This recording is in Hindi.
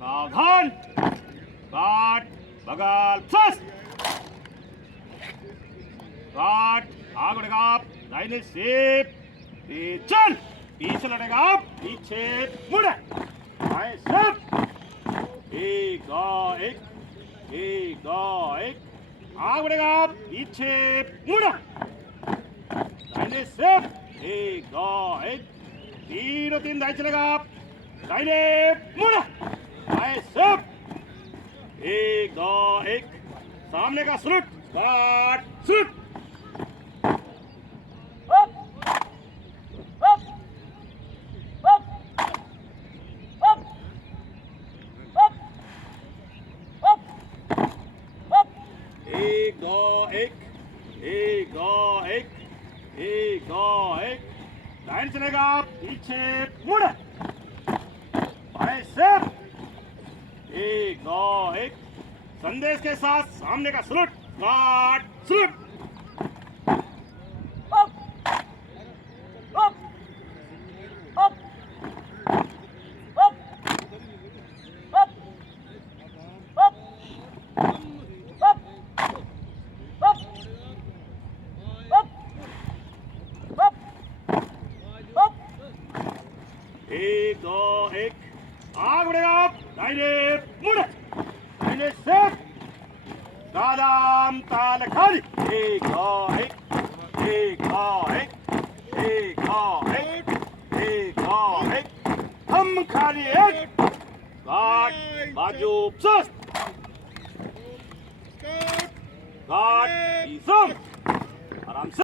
सावधान गाठ बगाल फस गाठ आग बढ़ेगा दाहिने से चल पीछे लड़ेगा पीछे मुड़े बाएं सब एक आग बढ़ेगा पीछे मुड़ा दाहिने से एक तीन दाएं चलेगा दाहिने मुड़ा बाएं सब एक सामने का स्लुट गाठ स्लुट एक लाइन चलेगा पीछे मुड़ बाएं से एक संदेश के साथ सामने का स्लुट गाठ स्लुट एक आग बढ़ेगा दाहिने मुड़ दाहिने से दादाम ताल खाली एक हम खाली एक गाठ बाजू स्वस्थ गाठ